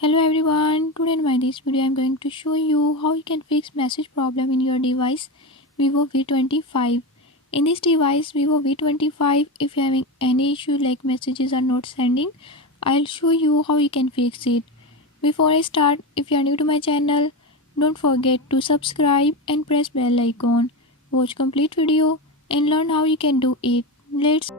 Hello everyone, today in my this video I am going to show you how you can fix message problem in your device Vivo V25. In this device Vivo V25, if you are having any issue like messages are not sending, I'll show you how you can fix it. Before I start, if you are new to my channel, don't forget to subscribe and press bell icon. Watch complete video and learn how you can do it. Let's